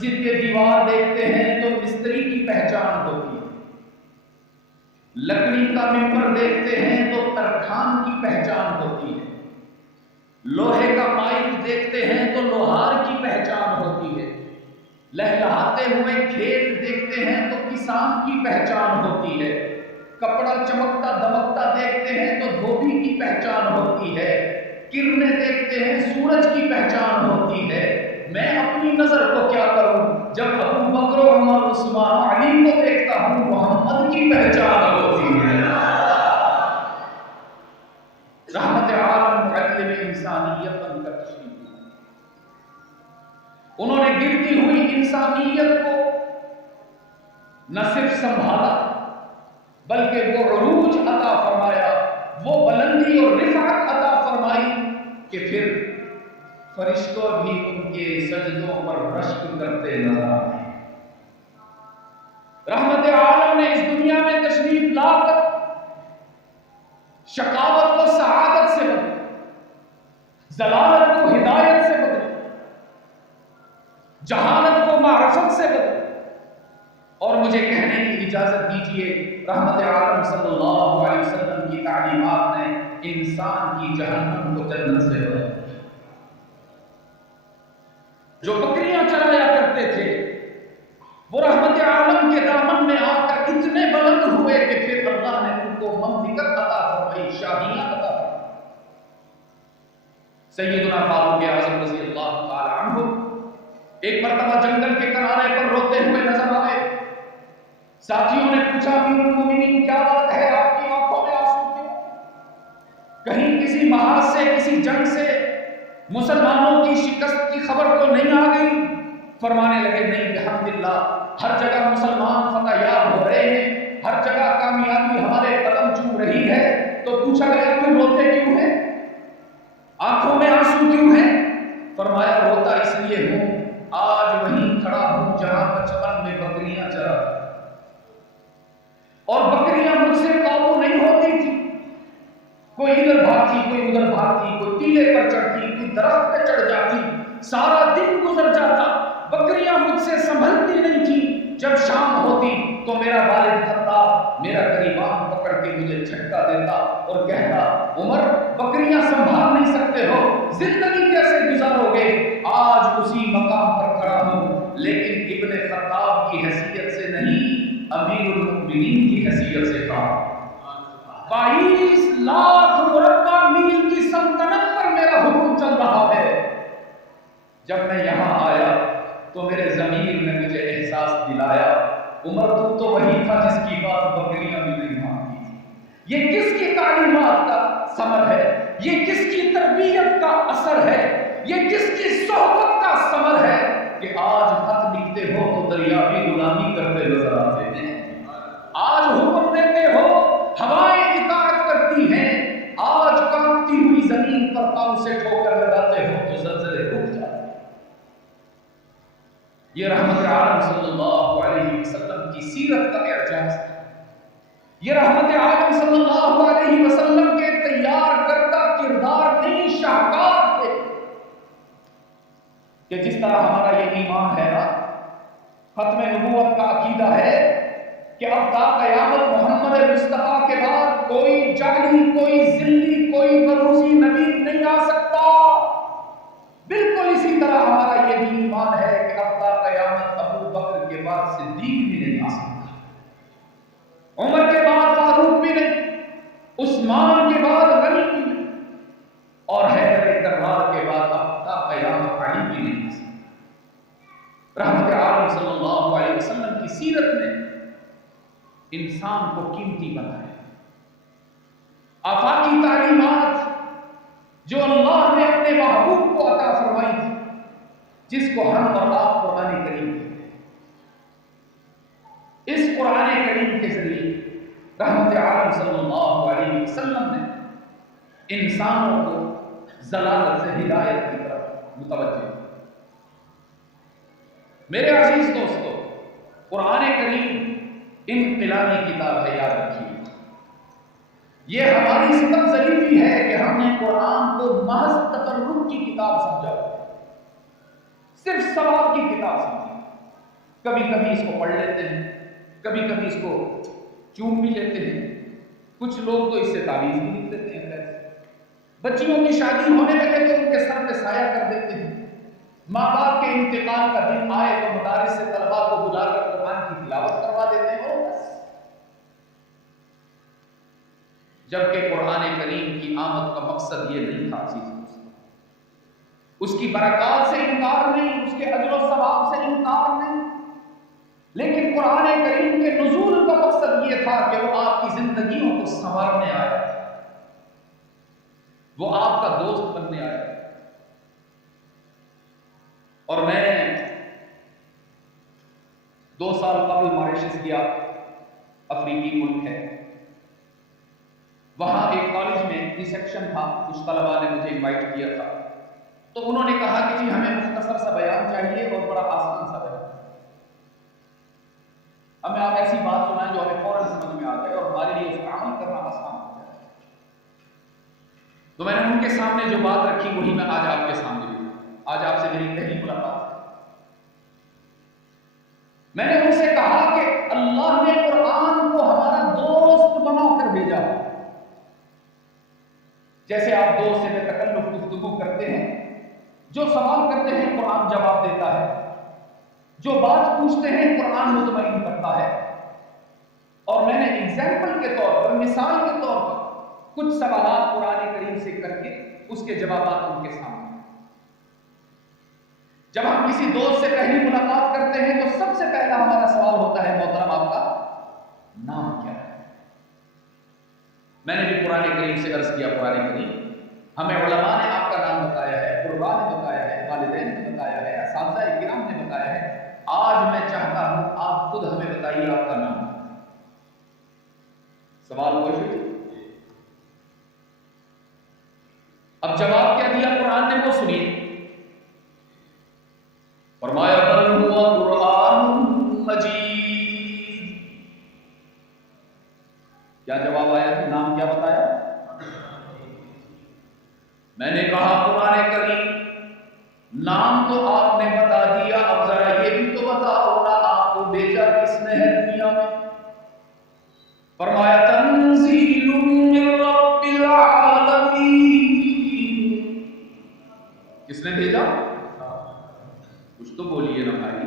مسجد کے دیوار دیکھتے ہیں تو مستری کی پہچان ہوتی ہے، لکڑی کا ممبر دیکھتے ہیں تو ترکھان کی پہچان ہوتی ہے، لوہے کا پائپ دیکھتے ہیں تو لوہار کی پہچان ہوتی ہے، لہلہاتے ہوئے کھیت دیکھتے ہیں تو کسان کی پہچان ہوتی ہے، کپڑا چمکتا دمکتا دیکھتے ہیں تو دھوبی کی پہچان ہوتی ہے، کرنیں دیکھتے ہیں سورج کی پہچان ہوتی ہے۔ میں اپنی نظر کو کیا کروں جب ابو بکر عمر عثمان علی کو دیکھتا ہوں محمد کی پہچان ہوتی ہے۔ رحمت عالم معلم انسانیت کا تشریف، انہوں نے گرتی ہوئی انسانیت کو نہ صرف سنبھالا بلکہ وہ عروج عطا فرمایا، وہ بلندی اور رفعت عطا فرمائی کہ پھر فرشتوں بھی ان کے سجدوں پر رشک کرتے نظر آتے ہیں۔ رحمت عالم نے اس دنیا میں تشریف لا کر شقاوت کو سعادت سے بدلا، ضلالت کو ہدایت سے بدلا، جہالت کو معرفت سے بدلا، اور مجھے کہنے کی اجازت دیجیے رحمت عالم صلی اللہ علیہ وسلم کی تعلیمات نے انسان کی جہنم کو جنت سے بدلا۔ جو بکریاں چرایا کرتے تھے وہ رحمت عالم کے دامن میں آ کر اتنے بلند ہوئے کہ پھر اللہ نے ان کو مملکت عطا فرمائی، شاہیاں عطا فرمائی۔ سیدنا فاروق اعظم رضی اللہ تعالی عنہ ایک مرتبہ جنگل کے کنارے پر روتے ہوئے نظر آئے۔ ساتھیوں نے پوچھا امیر المومنین کیا بات ہے، آپ کی آنکھوں میں آنسو کیوں؟ کہیں کسی محاذ سے، کسی جنگ سے مسلمانوں کی شکست کی خبر تو نہیں آ گئی؟ فرمانے لگے نہیں الحمدللہ، ہر جگہ مسلمان فتح یاب ہو رہے ہیں، ہر جگہ کامیابی ہمارے قدم چوم رہی ہے۔ تو پوچھا گیا تم روتے کیوں ہیں، آنکھوں میں آنسو کیوں ہیں؟ فرمایا روتا اس لیے ہوں آج وہیں کھڑا ہوں جہاں بچپن میں بکریاں چرا اور بکریاں مجھ سے قابو نہیں ہوتی تھی، کوئی ادھر بھاگتی کوئی ادھر بھاگتی، کوئی ٹیلے پر چڑھتی کوئی درخت پہ چڑھ جاتی، سارا دن گزر جاتا، بکریاں مجھ سے سنبھلتی نہیں تھی۔ جب شام ہوتی تو میرا والد خطاب میرا گریبان پکڑ کے مجھے جھٹکا دیتا اور کہتا عمر بکریاں سنبھال نہیں سکتے ہو، زندگی کیسے گزارو گے؟ آج اسی مقام پر کھڑا ہوں لیکن ابن خطاب کی حیثیت سے نہیں، امیر المؤمنین کی حیثیت سے کھڑا ہوں۔ 22 لاکھ مربع میل کی سلطنت پر میرا حکم چل رہا ہے۔ جب میں یہاں آیا تو میرے ضمیر نے مجھے احساس دلایا عمر تو وہی تھا جس کی بات بکریاں بھی نہیں مانتی تھی۔ یہ کس کی تعلیمات کا ثمر ہے، یہ کس کی تربیت کا اثر ہے، یہ کس کی صحبت کا ثمر ہے کہ آج خط لکھتے ہو تو دریا بھی غلامی کرتے نظر آتے ہیں، آج حکم دیتے ہو ہوائیں اطاعت کرتی ہیں، آج کانپتی ہوئی زمین پر پاؤں سے ٹھوکر لگاتے ہو تو زلزلے رک جاتے ہیں۔ یہ رحمت عالم صلی اللہ علیہ وسلم کی سیرت کا اعجاز ہے، یہ رحمت عالم صلی اللہ علیہ وسلم کے تیار کردہ کردار نہیں شاہکار تھے کہ جس طرح ہمارا یہ ایمان ہے نا، ختم نبوت کا عقیدہ ہے کہ اب تا قیامت محمد مصطفیٰ کے بعد کوئی جعلی، کوئی ذلی، کوئی بروزی نبی نہیں آ سکتا۔ بالکل اسی طرح ہمارا یہ بھی ایمان ہے کہ اب تا قیامت ابو بکر کے بعد صدیق بھی نہیں آ سکتا، عمر کے بعد فاروق بھی نہیں، عثمان کے بعد غنی بھی نہیں، اور حیدر کرار کے بعد اب تا قیامت علی بھی نہیں آ سکتا۔ رحمت عالم صلی اللہ علیہ وسلم کی سیرت نے انسان کو قیمتی بنایا، آفاقی تعلیمات جو اللہ نے اپنے محبوب کو عطا فرمائی تھی، جس کو ہم اور آپ قرآن کریم کہتے ہیں، اس قرآن کریم کے ذریعے رحمت عالم صلی اللہ علیہ وسلم نے انسانوں کو ضلالت سے ہدایت کی طرف متوجہ کیا۔ میرے عزیز دوستو، قرآن کریم انقلابی کتاب ہے، یاد رکھیے یہ ہماری صفت ظریفی ہے کہ ہم نے قرآن کو محض تقرر کی کتاب سمجھا، صرف ثواب کی کتاب سمجھا۔ کبھی کبھی اس کو پڑھ لیتے ہیں، کبھی کبھی اس کو چوم بھی لیتے ہیں، کچھ لوگ تو اس سے تعویذ بھی لکھ دیتے ہیں۔ بچیوں کی شادی ہونے لگے تو ان کے سر پہ سایہ کر دیتے ہیں، ماں باپ کے انتقال کا دن آئے تو مدارس سے طلباء کو بلا کر قرآن کی تلاوت کروا دیتے ہیں، اور بس۔ جبکہ قرآن کریم کی آمد کا مقصد یہ نہیں تھا، اس کی برکات سے انکار نہیں، اس کے اجر و ثواب سے انکار نہیں، لیکن قرآن کریم کے نزول کا مقصد یہ تھا کہ وہ آپ کی زندگیوں کو سنوارنے آیا، وہ آپ کا دوست بننے آیا۔ اور میں 2 سال قبل ماریشس گیا، افریقی ملک ہے، وہاں ایک کالج میں ریسیپشن تھا، کچھ طلباء نے مجھے انوائٹ کیا تھا، تو انہوں نے کہا کہ جی ہمیں مختصر سا بیان چاہیے اور بڑا آسان سا بیان۔ ہمیں آپ ایسی بات سنائیں جو ہمیں فوراً سمجھ میں آ جائے اور ہمارے لیے اس کا عمل کرنا آسان ہو جائے۔ تو میں نے ان کے سامنے جو بات رکھی وہی میں آج آپ کے سامنے بھی، آج آپ سے میری پہلی ملاقات ہے۔ میں نے ان سے کہا کہ اللہ نے قرآن کو ہمارا دوست بنا کر بھیجا، جیسے آپ دوست سے بے تکلف گفتگو کرتے ہیں، جو سوال کرتے ہیں قرآن جواب دیتا ہے، جو بات پوچھتے ہیں قرآن مطمئن کرتا ہے۔ اور میں نے ایگزامپل کے طور پر، مثال کے طور پر کچھ سوالات قرآن کریم سے کر کے اس کے جوابات ان کے سامنے۔ جب ہم کسی دوست سے پہلی ملاقات کرتے ہیں تو سب سے پہلا ہمارا سوال ہوتا ہے محترم آپ کا نام کیا ہے؟ میں نے بھی قرآن کریم سے عرض کیا، قرآن کریم ہمیں علماء نے آپ کا نام بتایا ہے، قرآن نے بتایا ہے، والدین نے بتایا ہے، اساتذہ کرام نے بتایا ہے، آج میں چاہتا ہوں آپ خود ہمیں بتائیے آپ کا نام۔ سوال کوئی؟ اب جواب کیا دیا قرآن نے وہ سنیے۔ فرمایا بل ہوا قرآن مجید۔ کیا جواب آیا؟ نام کیا بتایا؟ میں نے کہا قرآن کریم نام تو آپ نے بتا دیا، اب ذرا یہ بھی تو بتاؤ نا آپ کو بھیجا کس نے ہے دنیا میں؟ فرمایا تنزیل من رب العالمین۔ کس نے بھیجا؟ کچھ تو بولیے نا بھائی،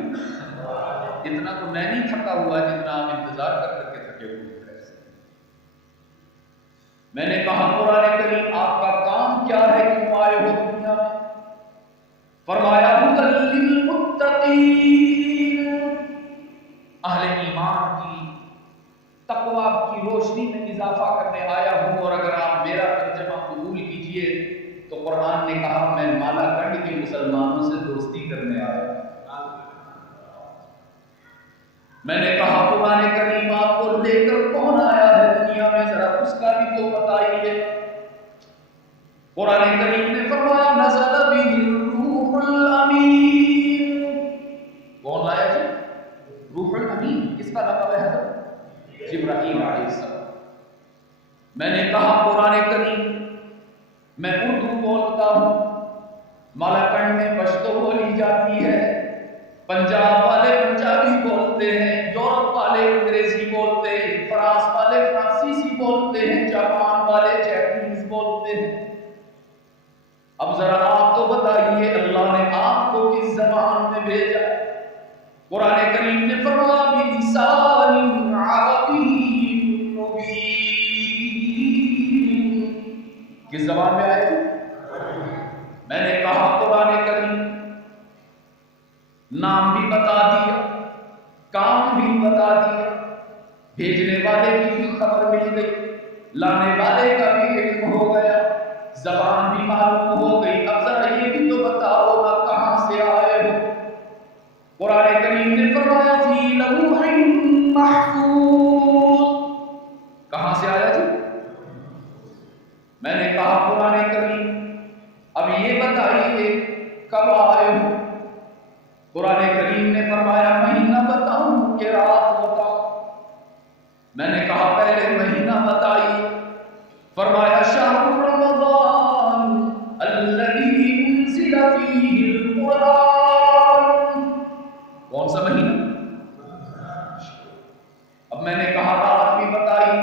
اتنا تو میں نہیں تھکا ہوا جتنا آپ انتظار کر کے تھکے ہوئے۔ میں نے کہا قرآن کریم آپ کا کام کیا ہے، کیوں آئے ہو دنیا میں؟ فرمایا ہدی للمتقین، اہل ایمان کی تقویٰ کی روشنی میں اضافہ کرنے آیا ہوں۔ اور اگر آپ میرا ترجمہ قبول کیجئے تو قرآن نے کہا میں مالا کنڈ کے مسلمانوں سے دوستی کرنے آیا۔ میں نے کہا قرآن کریم آپ کو لے کر کون آیا ہے دنیا میں، ذرا اس کا بھی تو بتائیے۔ قرآن کریم نے فرمایا نزل بہ الروح الامین۔ کون لایا جی؟ روح الامین، کس کا لقب ہے حضرت؟ جبرائیل علیہ السلام۔ میں نے کہا قرآن کریم میں اردو بولتا ہوں، مالاکنڈ میں پشتو بولی جاتی ہے، پنجاب والے پنجابی بولتے ہیں، یورپ والے انگریزی بولتے ہیں، فرانس والے فرانسیسی بولتے ہیں، جاپان والے جیپنیز بولتے ہیں۔ اب ذرا آپ تو بتائیے اللہ نے آپ کو کس زبان میں بھیجا؟ قرآن کریم نے فرمایا بلسان عربی مبین۔ کس زبان میں آئے؟ میں نے کہا قرآن کریم نام بھی بتا دیا، کام بھی بتا دیا، بھیجنے والے کی بھی خبر مل گئی، لانے والے کا بھی علم ہو گیا، زبان بھی معلوم ہو گئی۔ اب ذرا یہ بھی تو بتاؤ نا کہاں سے آئے ہو؟ قرآن کریم نے فرمایا فی لوح محفوظ۔ کہاں سے آیا جی؟ میں نے کہا قرآن کریم اب یہ بتائیے کب آئے ہو؟ قرآن کریم نے فرمایا مہینہ بتاؤں کہ رات بتاؤ؟ میں نے کہا پہلے مہینہ بتائیے۔ فرمایا شہر رمضان الذی انزل فیہ القرآن۔ کون سا مہینہ؟ میں نے کہا رات بھی بتائی،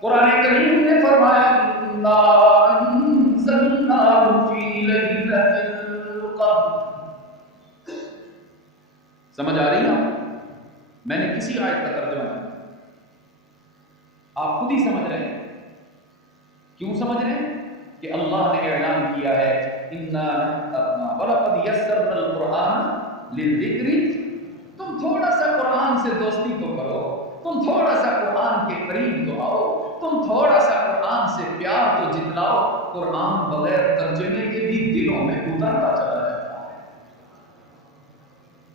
قرآن کریم نے فرمایا اِنَّا أَنزَلْنَاهُ فِي لَيْلَةِ الْقَدْرِ۔ سمجھ آ رہی ہے؟ میں نے کسی آیت کا ترجمہ نہیں، آپ خود ہی سمجھ رہے ہیں۔ کیوں سمجھ رہے ہیں؟ کہ اللہ نے اعلان کیا ہے اِنَّا وَلَقَدْ يَسَّرْنَا الْقُرْآنَ لِلذِّكْرِ۔ تم تھوڑا سا قرآن سے دوستی تو کرو، تم تھوڑا سا قرآن کے قریب تو آؤ، تم تھوڑا سا قرآن سے پیار تو جتلاؤ۔ قرآن بغیر ترجمے کے بھی دلوں میں اترتا چلا جاتا ہے۔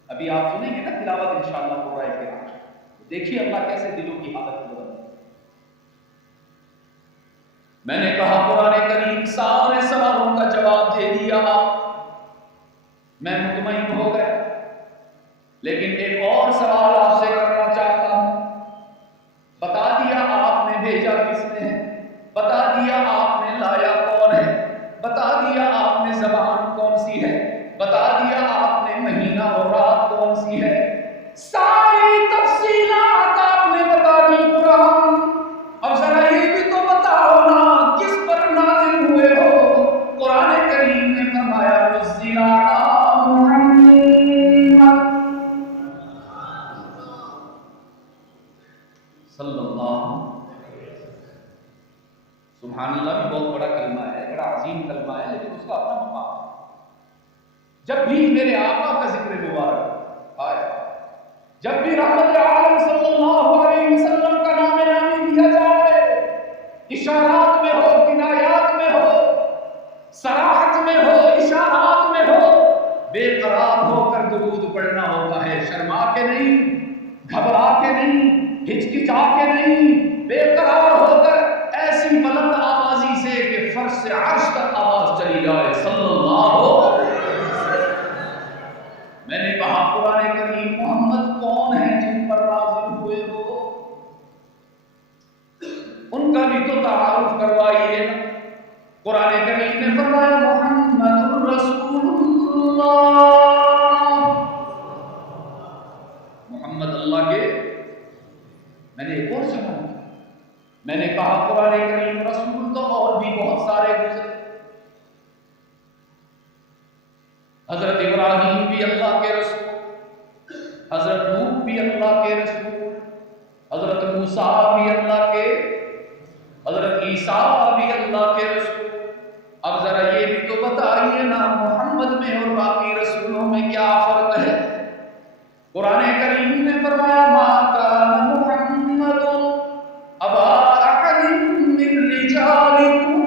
ابھی آپ سنیں گے نا تلاوت انشاءاللہ قرآن کے، دیکھیے اللہ کیسے دلوں کی حالت بدلتی ہے۔ میں نے کہا قرآن کریم سارے سوالوں کا جواب دے دیا، میں مطمئن ہو گیا، لیکن ایک اور سوال آپ سے کرنا چاہتا ہوں۔ بتا دیا آپ نے بھیجا کس نے ہے، بتا دیا آپ نے لایا کون ہے، بتا دیا آپ نے زبان کون سی ہے، بتا دیا آپ نے مہینہ اور رات کون سی ہے، ساری تفصیلات آپ نے بتا دی قرآن۔ اب ذرا یہ بھی تو بتاؤ نا کس پر نازل ہوئے ہو۔ قرآن کریم نے فرمایا نزل علی محمد صلی اللہ، سبحان اللہ بھی بہت بڑا کلمہ ہے، بڑا عظیم کلمہ ہے، لیکن اس کا اپنا مقام ہے۔ جب بھی میرے آقا کا ذکر مبارک آئے، جب بھی رحمت عالم صلی اللہ علیہ وسلم کا نام نامی دیا جائے، اشارات میں ہو، کنایات میں ہو، صراحت میں ہو، اشارات میں ہو، بے قرار ہو کر درود پڑھنا ہوتا ہے، شرما کے نہیں، گھبرا کے نہیں، ہچکچا کے نہیں، بے قرار ہو کر ایسی بلند آوازی سے کہ فرش سے عرش تک آواز چلی جائے، صلی اللہ علیہ وسلم۔ میں نے کہا قرآن کریم محمد کون ہیں جن پر نازل ہوئے ہو، ان کا بھی تو تعارف کروائیے نا۔ قرآن کریم نے فرمایا محمد رسول اللہ، محمد اللہ کے، میں نے ایک اور سنا، میں نے کہا قرآن کریم رسول تو اور بھی بہت سارے گزرے، حضرت ابراہیم بھی اللہ کے رسول، حضرت نوح بھی اللہ کے رسول، حضرت موسیٰ بھی اللہ کے، حضرت عیسیٰ بھی اللہ کے رسول۔ اب ذرا یہ بھی تو بتائیے نا محمد میں اور باقی رسولوں میں کیا فرق ہے؟ قرآن کریم نے فرمایا ما کان محمد ابا احد من رجالکم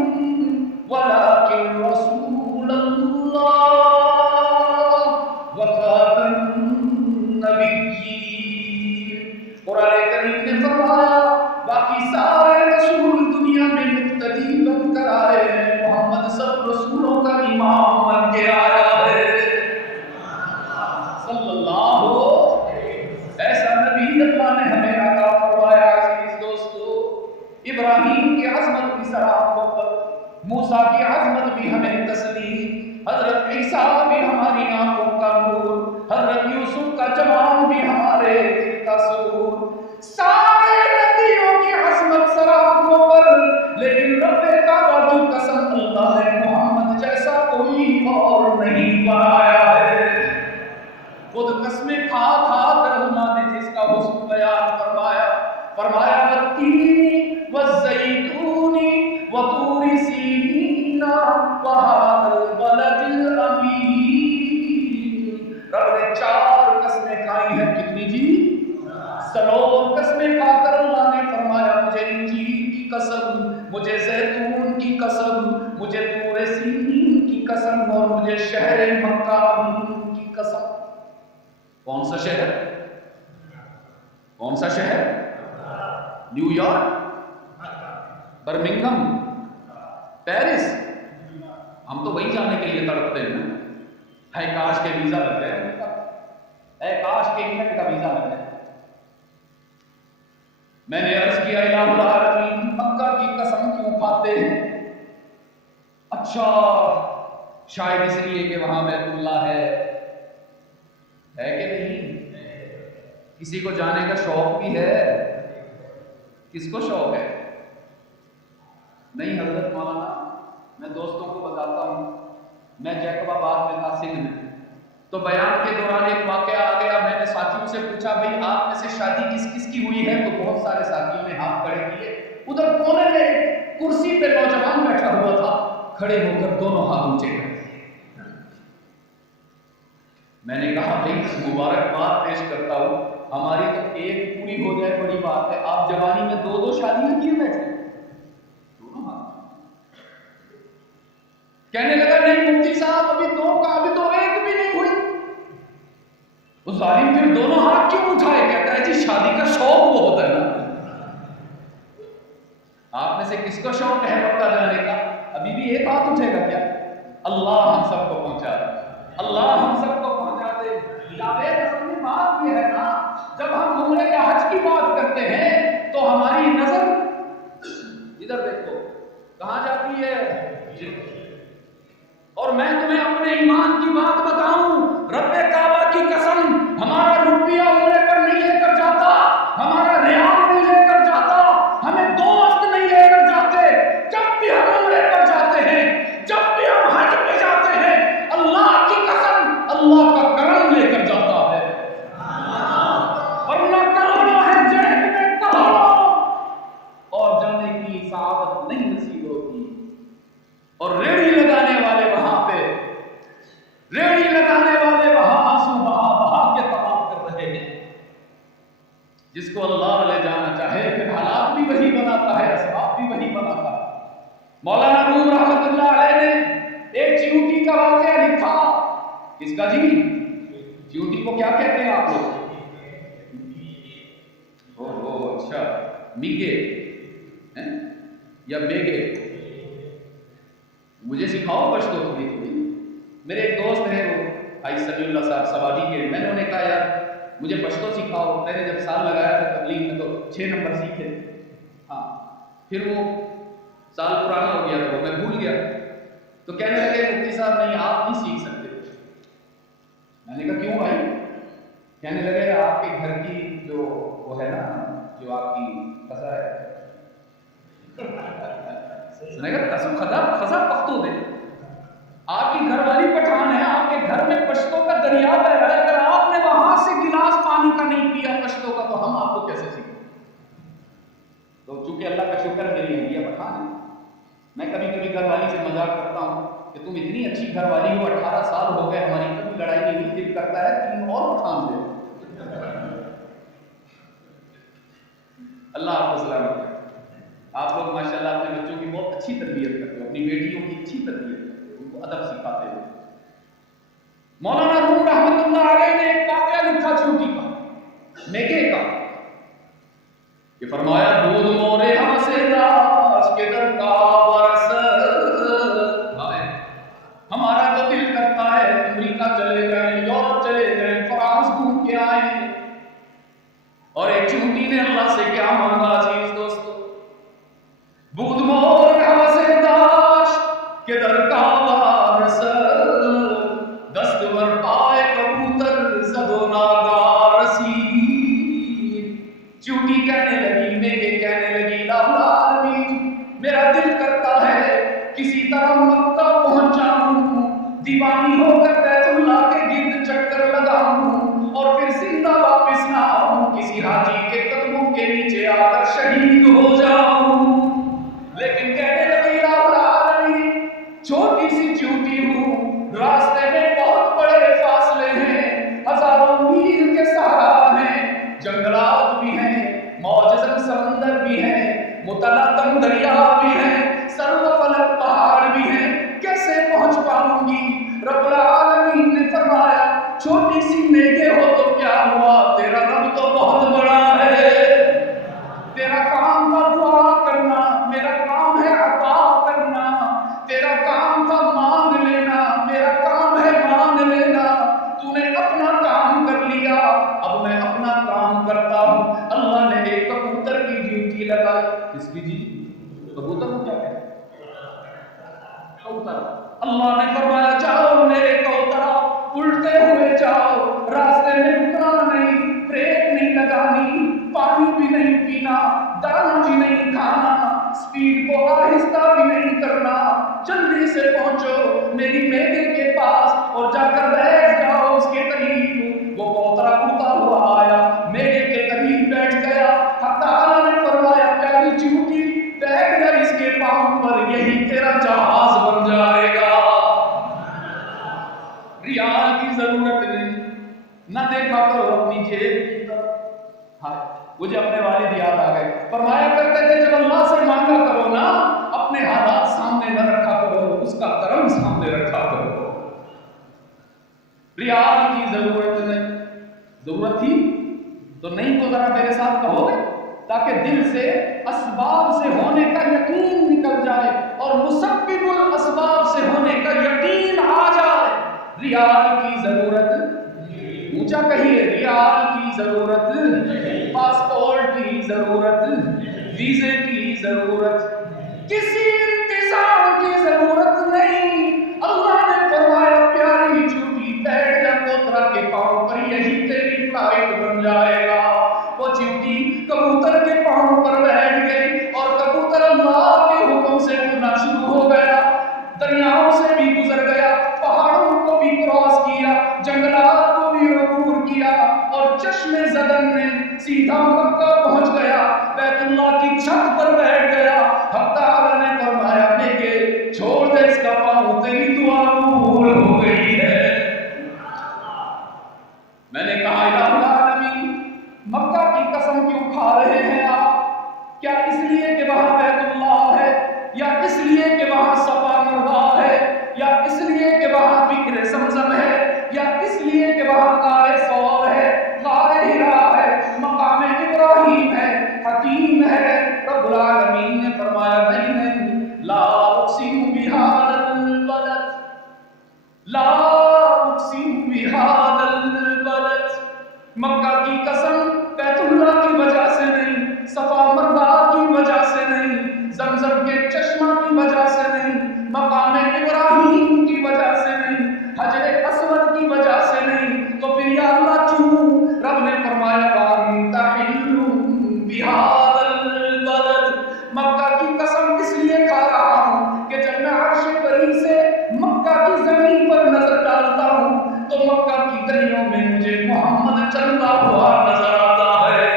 ولکن رسول اللہ وخاتم النبیین۔ قرآن کریم نے فرمایا باقی سارے رسول دنیا میں مقتدی بن کر آئے ہیں، محمد سب رسولوں کا امام بن کے آیا ہے، صلی اللہ علیہ۔ ایسا نبی اللہ نے ہمیں عطا فرمایا۔ عزیز دوستو، ابراہیم کی عظمت بھی سراپوں پر، موسیٰ کی عظمت بھی ہمیں تسلیم، حضرت عیسیٰ بھی ہماری آنکھوں کا نور، حضرت یوسف کا جمال بھی ہمارے دل کا سرور، سارے نبیوں کی عظمت سراپوں پر، لیکن رب کعبہ کی قسم اللہ نے محمد جیسا کوئی اور نہیں بنایا ہے۔ خود قسمیں کھا کھا کر اللہ نے جس کا حسن بیان فرمایا، فرمایا والتین والزیتون وطور سینین وہذا البلد الامین۔ رب نے 4 قسمیں کھائی ہیں، کتنی جی؟ 3 قسمیں کھا کر اللہ نے فرمایا مجھے انجیر کی قسم، مجھے زیتون کی قسم، مجھے طور سینین کی قسم، اور مجھے شہر مکہ کی قسم۔ کون سا شہر؟ کون سا شہر؟ New York, Birmingham, Paris? ہم تو وہی جانے کے لیے تڑپتے ہیں، ہے کاش کے ویزا لگ جائے، ہے کاش کے انگلینڈ کا ویزا لگ جائے۔ میں نے عرض کیا الہ العالمین مکہ کی قسم کیوں کھاتے ہیں؟ اچھا شاید اس لیے کہ وہاں بیت اللہ ہے کہ نہیں؟ کسی کو جانے کا شوق بھی ہے؟ کس کو شوق ہے؟ نہیں حضرت مولانا، میں دوستوں کو بتاتا ہوں، میں جیکب آباد میں تھا سندھ میں، تو بیان کے دوران ایک واقعہ آ گیا، میں نے ساتھیوں سے پوچھا بھائی آپ میں سے شادی کس کس کی ہوئی ہے؟ تو بہت سارے ساتھیوں نے ہاتھ کھڑے کیے۔ ادھر کونے میں کرسی پہ نوجوان بیٹھا ہوا تھا، کھڑے ہو کر دونوں ہاتھ اونچے کر دیے۔ میں نے کہا بھائی مبارکباد پیش کرتا ہوں، ہماری تو ایک پوری ہو جائے بڑی بات ہے، آپ جوانی میں دو دو شادیاں کیے بیٹھے؟ دونوں ہاتھ۔ کہنے لگا نہیں مفتی صاحب ابھی دو کا ابھی تو ایک بھی نہیں ہوئی۔ وہ ظالم پھر دونوں ہاتھ کیوں اٹھائے؟ کہتا ہے جی شادی کا شوق بہت ہے نا۔ آپ میں سے کس کو شوق ہے مکہ جانے کا؟ ابھی بھی ایک ہاتھ اٹھے گا کیا؟ اللہ ہم سب کو پہنچا دے، اللہ ہم سب کو پہنچا دے۔ جاوید اصل میں بات یہ ہے نا، جب ہم عمرے یا حج کی بات کرتے ہیں تو ہماری نظر ادھر دیکھو کہاں جاتی ہے؟ اور میں تمہیں اپنے ایمان کی بات بتاؤں، رب کعبہ کی قسم، ہمارا روپیہ عمرے پر نہیں لے کر جاتا، ہمارا ریال نہیں لے کر جاتا، ہمیں دوست نہیں لے کر جاتے۔ جب بھی ہم عمرے پر جاتے ہیں، جب بھی ہم حج پہ جاتے ہیں، اللہ کی قسم اللہ کا کرم لے کر جاتا ہے، ورنہ کروڑوں ہے جیب میں کروڑوں، اور جانے کی سعادت نہیں نصیب ہوتی۔ اور ریڑھی لگانے والے وہاں پہ، ریڑھی لگانے والے وہاں آنسو بہا بہا کے طواف کر رہے ہیں۔ جس کو اللہ لے جانا چاہے پھر حالات بھی وہی بناتا ہے، اسباب بھی وہی بناتا ہے۔ مولانا روم رحمت اللہ علیہ نے ایک چیونٹی کا واقعہ لکھا۔ کس کا جی؟ چیونٹی کو کیا کہتے ہیں آپ لوگ؟ اچھا میگے یا بیگے؟ مجھے سکھاؤ پشتو تھوڑی تھوڑی۔ میرے ایک دوست ہیں وہ بھائی سمیع اللہ صاحب سوادی کے، میں نے انہیں کہا یار مجھے پشتو سکھاؤ۔ میں نے جب سال لگایا تھا تبلیغ میں تو 6 نمبر سیکھے، ہاں پھر وہ سال پرانا ہو گیا تو میں بھول گیا۔ تو کہنے لگے مفتی صاحب نہیں آپ نہیں سیکھ سکتے۔ میں نے کہا کیوں بھائی؟ کہنے لگے آپ کے گھر کی جو وہ ہے نا، جو آپ کی فضا ہے، میں نے کہا قسم خدا فضا پختو دے، آپ کی گھر والی پٹھان ہے، آپ کے گھر میں پشتو کا دریا بہ رہا ہے، اگر آپ نے وہاں سے گلاس پانی کا نہیں پیا پشتو کا تو ہم آپ کو کیسے سیکھیں؟ تو چونکہ اللہ کا شکر میری اہلیہ پٹھان ہے، میں کبھی کبھی گھر والی سے مذاق کرتا ہوں کہ تم اتنی اچھی گھر والی ہو، 18 سال ہو گئے ہماری کبھی لڑائی نہیں ہوئی، دل کرتا ہے 3 اور پٹھان دے۔ اللہ آپ کو سلامت کرے۔ آپ لوگ ماشاءاللہ اپنے بچوں کی بہت اچھی تربیت کرتے ہو، اپنی بیٹیوں کی اچھی تربیت کرتے ہو، ان کو ادب سکھاتے ہو۔ مولانا روم رحمت اللہ علیہ نے ایک واقعہ لکھا چیونٹی کا، میگے کا، کہ فرمایا دودھ مورے ہم سے راج کے در کا ورث، ہمارا تو دل کرتا ہے امریکہ چلے گئے، یورپ چلے گئے، فرانس گھوم کے آئے، اور ایک چونٹی نے اللہ سے کیا مانگا عزیز دوستو؟ بود مور حوث داش کے در کا وارث، دستور پائے کبوتر زد و ناگا رسید۔ چونٹی کہنے لگی، میگے کہنے لگی لا العالمین، میرا دل کرتا ہے کسی طرح مکہ پہنچ جاؤں، دیوانی ہو کر بیت اللہ کے گرد چکر لگاؤں، اور پھر زندہ واپس نہ آؤں، کسی حاجی کے قدموں کے نیچے آ کر شہید ہو جاؤں۔ لیکن کہنے لگی لا العالمین، چھوٹی سی چونٹی ہوں، راستے میں بہت بڑے فاصلے ہیں، ہزاروں میل کے صحرا ہیں، جنگلات بھی ہیں، موجزن سمندر بھی ہیں، متلاطم دریا بھی ہیں، سر و فلک پہاڑ بھی ہیں، کیسے پہنچ پاؤں گی؟ رب العالمین نے فرمایا چھوٹی سی میگے ہو تو کیا ہوا، تیرا رب تو بہت بڑا ہے، تیرا کام تھا دعا کرنا، میرا کام ہے عطا کرنا، تیرا کام تھا مانگ لینا، میرا کام ہے مانگ لینا، تو نے اپنا کام کر لیا، اب میں اپنا کام کرتا ہوں۔ اللہ نے ایک کبوتر کی ڈیوٹی لگائی، کس کی جی؟ کبوتر کو کیا کہتے ہیں؟ کبوتر۔ اللہ نے فرمایا جاؤ میرے کوترا، الٹے ہوئے جاؤ، راستے میں رکنا نہیں، بریک نہیں لگانی، پانی بھی نہیں پینا، دانا بھی نہیں کھانا، سپیڈ کو آہستہ بھی نہیں کرنا، جلدی سے پہنچو میری میدے کے پاس اور جا کر بیٹھ جاؤ اس کے قریب۔ وہ کوترا اڑتا ہوا آیا، میدے کے قریب بیٹھ گیا، حق تعالیٰ نے فرمایا پیاری چیونٹی بیٹھ گیا اس کے پاؤں پر، یہی تیرا جہاز بن جائے گا۔ ریال کی ضرورت نہیں، نہ دیکھا کرو اپنی جیب کی طرف۔ ہاں مجھے اپنے والد یاد آ گئے، فرمایا کرتے تھے جب اللہ سے مانگا کرو نا اپنے حالات سامنے نہ رکھا کرو، اس کا کرم سامنے رکھا کرو۔ ریال کی ضرورت نہیں، ضرورت تھی تو نہیں تو ذرا میرے ساتھ کہو گے تاکہ دل سے اسباب سے ہونے کا یقین نکل جائے اور مسبب الاسباب سے ہونے کا یقین آ جائے۔ ریال کی ضرورت، اونچا کہیے، ریال کی ضرورت، پاسپورٹ کی ضرورت، ویزے کی ضرورت، کسی انتظام کی ضرورت نہیں۔ اللہ نے فرمایا پیاری چوٹی بیٹھ جا کوترا کے پاؤں پر، یہی تیری فلائٹ بن جائے گا۔ وہ چیونٹی کبوتر کے پاؤں پر بیٹھ گئی اور کبوتر اللہ کے حکم سے اڑنا شروع ہو گیا، دریاؤں سے بھی گزر گیا، پہاڑوں کو بھی کراس کیا، جنگلات کو بھی عبور کیا اور چشم زدن میں سیدھا مکہ پہنچ گیا، بیت اللہ کی چھت پر بیٹھ گیا۔ حق تعالیٰ نے فرمایا بیٹے چھوڑ دے اس کا پاؤں، تیری دعا قبول ہو گئی ہے۔ میں نے کہا الہ العالمین مکہ کی قسم کیوں کھا رہے ہیں آپ؟ کیا اس لیے کہ وہاں بیت اللہ ہے، یا اس لیے کہ وہاں صفا مروا ہے، یا اس لیے کہ وہاں بکر زمزم ہے، یا اس لیے کہ وہاں غار ثور ہے، غار حرا ہے، مقام ابراہیم ہے، حکیم ہے؟ رب العالمین نے فرمایا نہیں، لا اقسم بہذا البلد، لا اقسم بہذا البلد، مکہ کی قسم بیت اللہ کی وجہ سے نہیں، صفا مروا کی وجہ سے نہیں، زمزم کے چشمہ کی وجہ سے نہیں، مقام ابراہیم کی وجہ سے نہیں، حجر اسود کی وجہ سے نہیں، تو پھر یا اللہ کیوں؟ رب نے فرمایا وَأَنْتَ حِلٌّ بِهَذَا الْبَلَدِ، مکہ کی قسم اس لیے کھا رہا ہوں کہ جب میں عرش بری سے مکہ کی زمین پر نظر ڈالتا ہوں تو مکہ کی گلیوں میں مجھے محمد چلتا ہوا نظر آتا ہے۔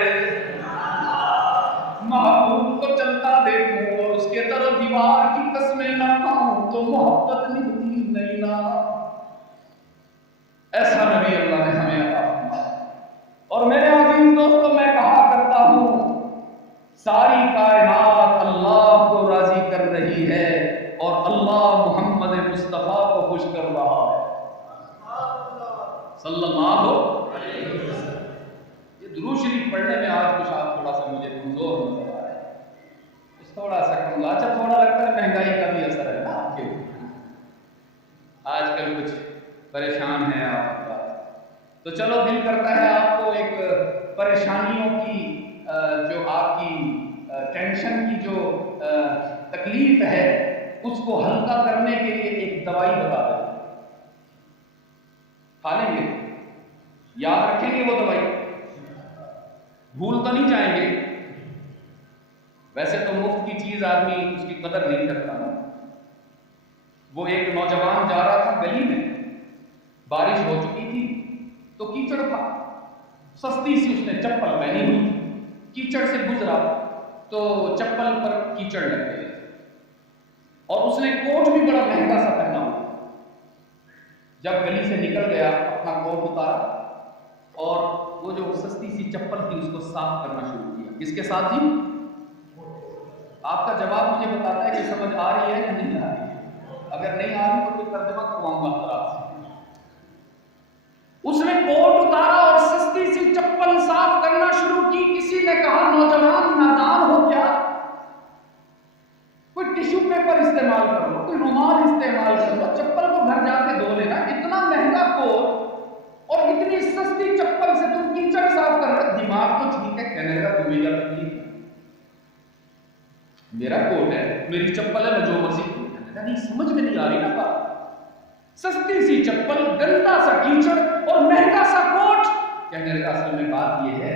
محبوب کو چلتا دیکھوں اور اس کے در و دیوار کی قسمیں نہ کھاؤں تو محبت نبھتی نہیں نا۔ ایسا نبی اللہ نے ہمیں عطا فرمایا۔ اور میرے عزیز دوستوں میں کہا کرتا ہوں ساری کائنات اللہ کو راضی کر رہی ہے اور اللہ محمد مصطفیٰ کو خوش کر رہا ہے صلی اللہ علیہ وسلم۔ یہ درود شریف پڑھنے میں آج کچھ آپ تھوڑا سا مجھے کمزور نظر آ رہا ہے، تھوڑا سا کمزور، اچھا تھوڑا لگتا ہے مہنگائی کا بھی اثر ہے نا آپ کے اوپر، آج کل کچھ پریشان ہیں آپ، تو چلو دل کرتا ہے آپ کو ایک پریشانیوں کی جو آپ کی ٹینشن کی جو تکلیف ہے اس کو ہلکا کرنے کے لیے ایک دوائی بتا دیں، کھا لیں گے، یاد رکھیں گے وہ دوائی، بھول تو نہیں جائیں گے؟ ویسے تو مفت کی چیز آدمی اس کی قدر نہیں کرتا نا۔ وہ ایک نوجوان جا رہا تھا گلی میں، بارش ہو چکی تھی تو کیچڑ تھا، سستی سی اس نے چپل پہنی ہوئی تھی، کیچڑ سے گزرا تو چپل پر کیچڑ لگ گئے اور اس نے کوٹ بھی بڑا مہنگا سا پہنا ہوا۔ جب گلی سے نکل گیا اپنا کوٹ اتارا اور وہ جو سستی سی چپل تھی اس کو صاف کرنا شروع کیا۔ کس کے ساتھ جی؟ آپ کا جواب مجھے بتاتا ہے کہ سمجھ آ رہی ہے یا نہیں آ رہی ہے؟ اگر نہیں آ رہی تو کوئی ترجمہ کرواؤں گا خراب سے۔ اس نے کوٹ اتارا اور سستی سی چپل صاف کرنا شروع کی۔ کسی نے کہا نوجوان نادان ہو کیا؟ کوئی ٹیشو پیپر استعمال کر لو، کوئی رومال استعمال کر لو، چپل کو گھر جا کے دھو لینا۔ اتنا مہنگا کوٹ اور اتنی سستی چپل سے تم کیچڑ صاف کر رہے، دماغ تو ٹھیک ہے، کہنے کا تمہیں کیا تکلیف ہے؟ میرا کوٹ ہے، میری چپل ہے، میں جو مرضی کروں۔ نہیں سمجھ میں نہیں آ رہی نا بات۔ سستی سی چپل، گندا سا کیچڑ اور مہنگا سا کوٹ۔ کہنے کا اصل میں بات یہ ہے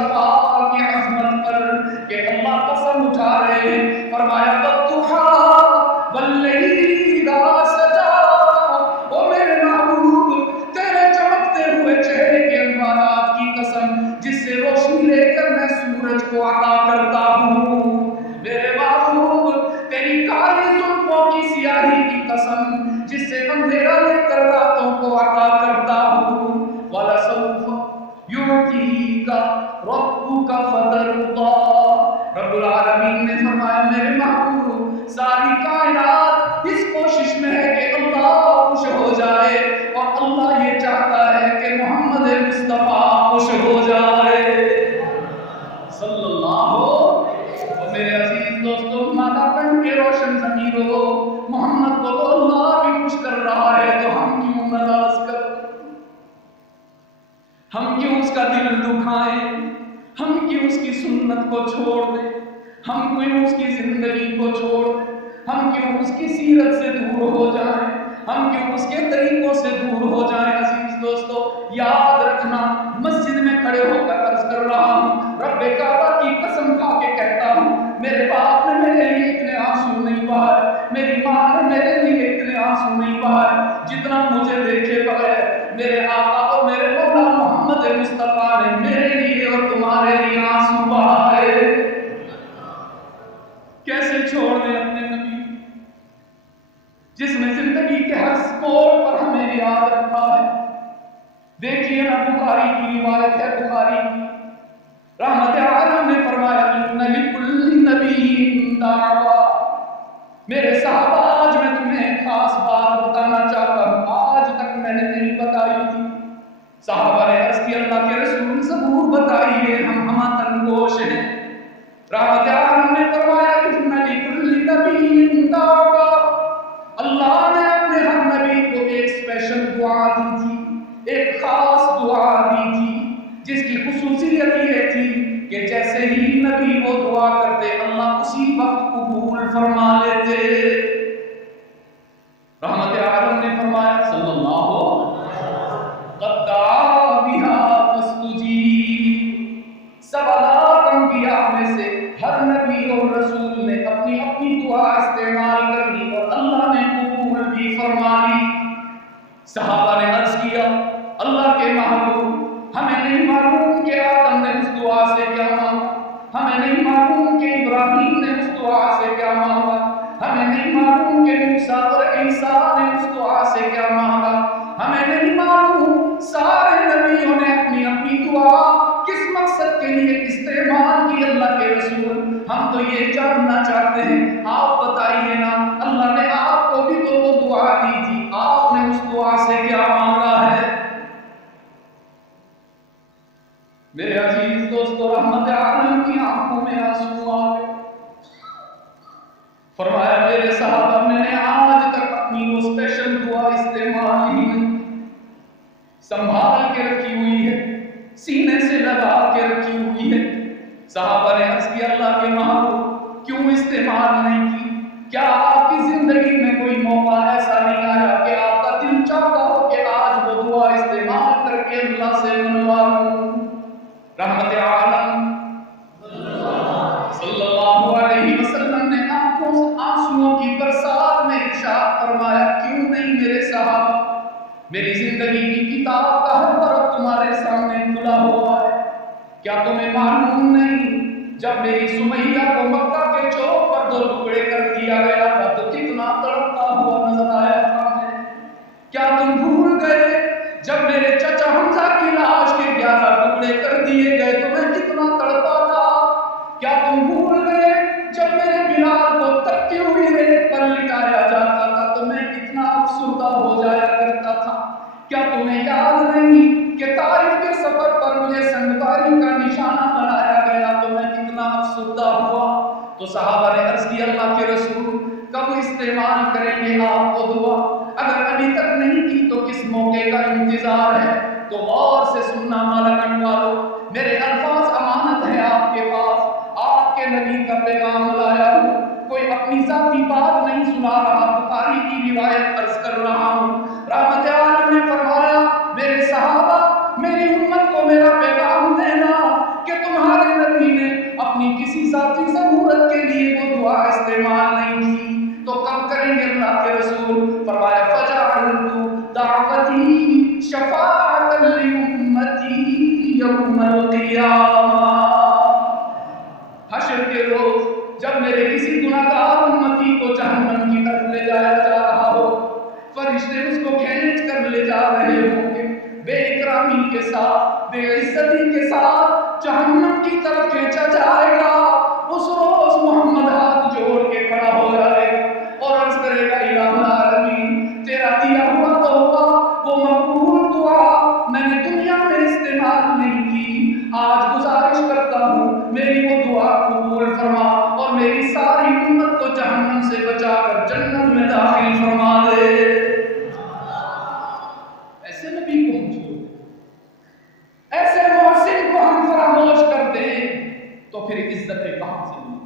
مصطفیٰ کی عظمت پر کہ اللہ قسم اٹھا رہے ہیں، فرمایا والضحیٰ واللیل اذا سجا، او میرے محبوب تیرے چمکتے ہوئے چہرے کے انوارات کی قسم جس سے روشنی لے کر میں سورج کو عطا کرتا ہوں، میرے محبوب تیری کالی زلفوں کی سیاہی کی قسم جس سے اندھیرا لے کر راتوں کو عطا کرتا ہوں، وَلَسَوْفَ يُعْطِيكَ رَبُّكَ فَتَرْضَىٰ، رب العالمین نے فرمایا میرے محبوب ساری کائنات اس کوشش میں ہے کہ اللہ خوش ہو جائے، اور اللہ یہ چاہتا ہے کہ محمد مصطفیٰ خوش ہو جائے صلی اللہ ہو۔ میرے عزیز دوستو، مادہ پن کے روشن ضمیروں، محمد کو تو اللہ بھی خوش کر رہا ہے، تو ہم کیوں ناراض کر، ہم کیوں اس کا دل دکھائیں، ہم کیوں اس کی سنت کو چھوڑ دیں، ہم کیوں اس کی زندگی کو چھوڑ دیں، ہم کیوں اس کی سیرت سے دور ہو جائیں، ہم کیوں اس کے طریقوں سے دور ہو جائیں۔ عزیز دوستو یاد رکھنا، مسجد میں کھڑے ہو کر عرض کر رہا ہوں، رب کعبہ کی قسم کھا کے کہتا ہوں، میرے باپ نے میرے لیے اتنے آنسو نہیں بہائے، میری ماں نے میرے لیے اتنے آنسو نہیں بہائے جتنا مجھے دیکھے بغیر میرے آقا اور میرے مولا محمد مصطفیٰ نے میرے لیے اور تمہارے لیے آنسو بہائے۔ کیسے چھوڑ دیں اپنے نبی جس نے زندگی کے ہر موڑ پر ہمیں یاد رکھا ہے۔ دیکھیے نا، بخاری کی روایت ہے، بخاری کی، رحمت عالم نے فرمایا ان لکل نبی دعویٰ، میرے صحابہ آج میں تمہیں ایک خاص بات بتانا چاہتا ہوں، آج تک میں نے نہیں بتائی تھی۔ صحابہ نے عرض کی اللہ کے رسول ضرور بتائیے، ہم تنگوش ہیں۔ رحمت عالم نے فرمایا ان لکل نبی دعویٰ، اللہ نے اپنے ہر نبی کو ایک اسپیشل دعا دی تھی، ایک خاص دعا دی تھی، جس کی خصوصیت یہ تھی کہ جیسے ہی نبی وہ دعا کرتے اللہ اسی وقت قبول فرما لیتے۔ رحمت عالم نے فرمایا صلی اللہ قد دعا بها فاستجیب، سب لاکھ انبیاء میں سے ہر نبی اور رسول نے اپنی اپنی دعا استعمال کر لی اور اللہ نے قبول بھی فرما لی۔ صحابہ نے عرض کیا اللہ کے محبوب، ہمیں نہیں معلوم کہ آدم نے اس دعا سے کیا مانگا، ہمیں نہیں معلوم کہ ابراہیم نے اس دعا سے کیا مانگا، ہمیں نہیں معلوم کہ موسیٰ اور عیسیٰ نے اس دعا سے کیا مانگا، ہمیں نہیں معلوم سارے نبیوں نے اپنی اپنی دعا کس مقصد کے لیے استعمال کی۔ اللہ کے رسول، ہم تو یہ جاننا چاہتے ہیں، آپ بتائیے نا، اللہ نے آپ کو بھی تو وہ دعا دی تھی، آپ نے اس دعا سے کیا مانگا ہے؟ میرے عزیز دوستو، رحمت عالم کی آنکھوں میں آنسو آ گئے۔ فرمایا میرے صحابہ میں نے آج تک اپنی وہ اسپیشل دعا استعمال ہی نہیں، سنبھال کے رکھی ہوئی ہے، سینے سے لگا کے رکھی ہوئی ہے۔ صحابہ نے عرض کیا اللہ کے محبوب کیوں استعمال نہیں کی؟ کیا آپ کی زندگی میں کوئی موقع ایسا نہیں آیا کہ آپ کا دل چاہتا ہو کہ آج وہ دعا استعمال کر کے اللہ سے منوا لوں؟ رحمت عالم صلی اللہ علیہ وسلم نے آنکھوں سے آنسوؤں کی برسات میں ارشاد فرمایا کیوں نہیں میرے صحابہ، میری زندگی کی کتاب کا ہر طرف تمہارے سامنے کھلا ہوا ہے، کیا تمہیں معلوم نہیں جب میری سمیہ کو مکہ کے چوک پر 2 ٹکڑے کر دیا گیا تھا تو کتنا تڑپتا ہوا نظر آیا تھا میں؟ کیا تم بھول گئے جب میرے چچا حمزہ کی لاش کے 11 ٹکڑے کر دیے گئے تو میں کتنا تڑپا تھا؟ کیا تم بھول گئے جب میرے بلال کو تپتی ہوئی ریت پر لٹایا جاتا تھا تو میں کتنا افسردہ ہو جایا کرتا تھا؟ کیا تمہیں یاد نہیں کہ طائف کے سفر پر مجھے سنگاری کا نشانہ بنایا گیا تو میں کتنا افسردہ ہوا؟ تو صحابہ نے عرض کی اللہ کے رسول کب استعمال کریں گے آپ کو دعا؟ اگر ابھی تک نہیں کی تو کس موقع کا انتظار ہے؟ تو غور سے سننا مالکن والو، میرے الفاظ امانت ہے آپ کے پاس، آپ کے نبی کا پیغام لایا ہوں، کوئی اپنی ذاتی بات نہیں سنا رہا، بخاری کی روایت عرض کر رہا ہوں۔ رحمت عالم نے فرمایا میرے صحابہ، میری امت کو میرا پیغام دینا کہ تم یوم القیامہ، حشر کے روز جب میرے کسی گناہگار امتی کو جہنم کی طرف لے جایا جا رہا ہو، فرشتے اس کو کھینچ کر لے جا رہے ہوں گے، بے اکرامی کے ساتھ، بے عزتی کے ساتھ جہنم کی طرف کھینچا جائے گا۔ اس روز محمد ہاتھ جوڑ کے کھڑا ہو جائے گا اور عرض کرے گا الہ العالمین، تیرا دیا ہوا توبہ وہ مقبول دعا میں نے دنیا میں استعمال نہیں کی، آج گزارش کرتا ہوں میری وہ دعا قبول فرما اور میری ساری امت کو جہنم سے بچا کر جنت میں داخل فرما دے۔ ایسے نبی کو ہم چھوڑ دیں، ایسے محسن کو ہم فراموش کر دیں تو پھر عزتیں کہاں سے ملیں؟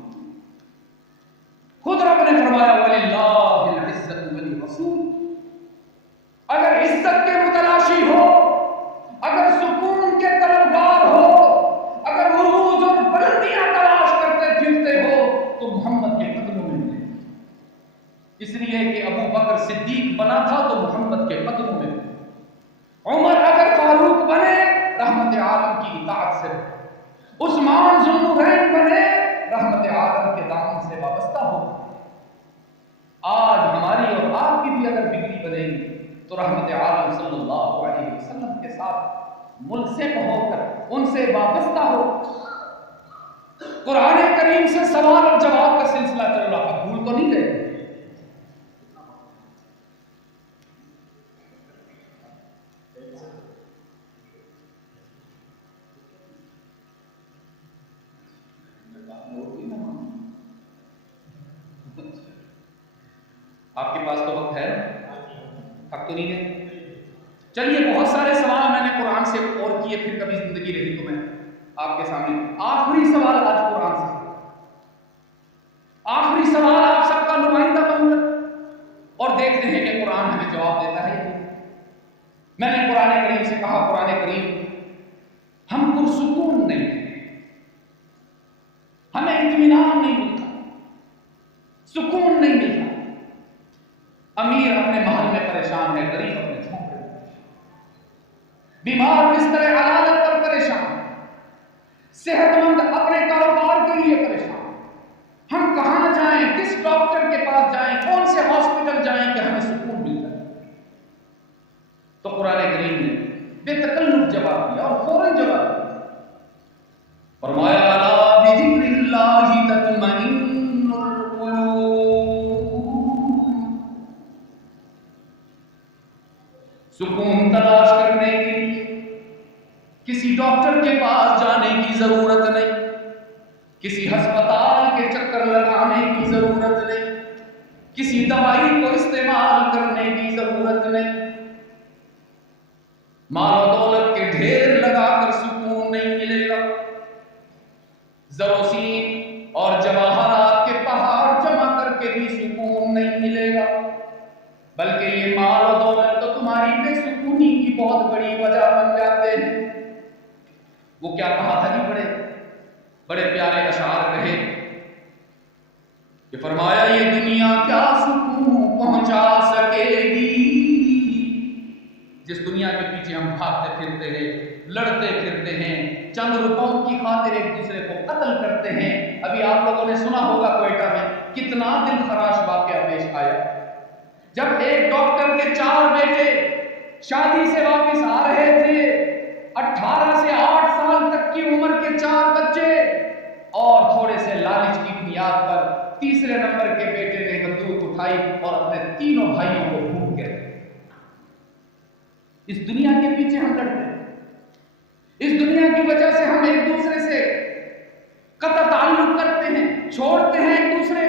خود رب نے فرمایا وَلِلَّهِ الْعِزَّةُ وَلِلرَّسُولِ، اگر عزت کے متلاشی ہو، اگر سکون کے طلبگار ہو، اگر عروج اور بلندیاں تلاش کرتے پھرتے ہو تو محمد کے قدموں میں ملے۔ اس لیے کہ ابو بکر صدیق بنا تھا تو محمد کے قدموں میں ملے، عمر اگر فاروق بنے رحمت عالم کی اطاعت سے، عثمان ذوالنورین بنے رحمت عالم کے دامن سے وابستہ ہو۔ آج ہماری اور آپ کی بھی اگر بگڑی بنے گی تو رحمت عالم صلی اللہ علیہ وسلم کے ساتھ ملصق ہو کر ان سے وابستہ ہو۔ قرآن کریم سے سوال اور جواب کا سلسلہ چل رہا، بھول تو نہیں گئے؟ آپ کے پاس تو وقت ہے، حق تو نہیں ہے؟ چلیے بہت سارے سوال میں نے قرآن سے اور کیے، پھر کبھی زندگی رہی تو میں آپ کے سامنے آخری سوال آج قرآن سے، آخری سوال آپ سب کا نمائندہ بن کر، اور دیکھتے ہیں کہ قرآن ہمیں جواب دیتا ہے۔ میں نے قرآن کریم سے کہا قرآن کریم ہم پرسکون نہیں ہیں، ہمیں اطمینان نہیں ملتا، سکون نہیں ملتا، امیر اپنے محل میں پریشان ہے، غریب اپنے جھونپڑے میں، بیمار بستر عیادت پر پریشان، صحت مند اپنے کاروبار کے لیے پریشان، ہم کہاں جائیں، کس ڈاکٹر کے پاس جائیں، کون سے ہاسپٹل جائیں کہ ہمیں سکون مل جائے؟ تو قرآن کریم نے بے تکلف جواب دیا اور فوراً جواب دیا، فرمایا الا بذکر اللہ تطمئن القلوب، سکون تلاش کرنے کے لیے کسی ڈاکٹر کے پاس جانے کی ضرورت نہیں، کسی ہسپتال کے چکر لگانے کی ضرورت نہیں، کسی دوائی کو استعمال کرنے کی ضرورت نہیں، مال و دولت کے ڈھیر لگا کر سکون نہیں ملے گا، زروسین اور جواہرات کے پہاڑ جمع کر کے بھی سکون نہیں ملے گا، بلکہ یہ مال و دولت تو تمہاری بے سکونی کی بہت بڑی وجہ بن جاتے ہیں۔ وہ کیا کہا تھا جی، بڑے پیارے اشعار کہے کہ فرمایا یہ دنیا کیا سکون پہنچا سکے گی، جس دنیا کے پیچھے ہم بھاگتے پھرتے ہیں، لڑتے پھرتے ہیں، چند روپوں کی خاطر ایک دوسرے کو قتل کرتے ہیں۔ ابھی آپ لوگوں نے سنا ہوگا کوئٹہ میں کتنا دل خراش واقعہ پیش آیا، جب ایک ڈاکٹر کے 4 بیٹے شادی سے واپس آ رہے تھے، 18 سے 8 سال تک کی عمر کے 4 بچے، اور تھوڑے سے لالچ کی بنیاد پر تیسرے نمبر کے بیٹے نے بندوق اٹھائی اور اپنے تینوں بھائیوں کو بھوک گئے۔ اس دنیا کے پیچھے ہم لڑتے ہیں، اس دنیا کی وجہ سے ہم ایک دوسرے سے قطع تعلق کرتے ہیں، چھوڑتے ہیں ایک دوسرے۔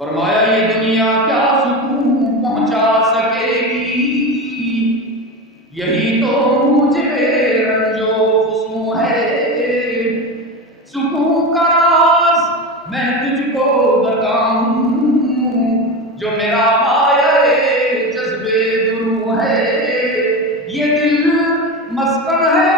فرمایا یہ دنیا کیا سکون پہنچا سکے گی، یہی تو موجب رنج و فسوں ہے، سکون کا راز میں تجھ کو بتاؤں، جو میرا مایہ جذبے درو ہے، یہ دل مسکن ہے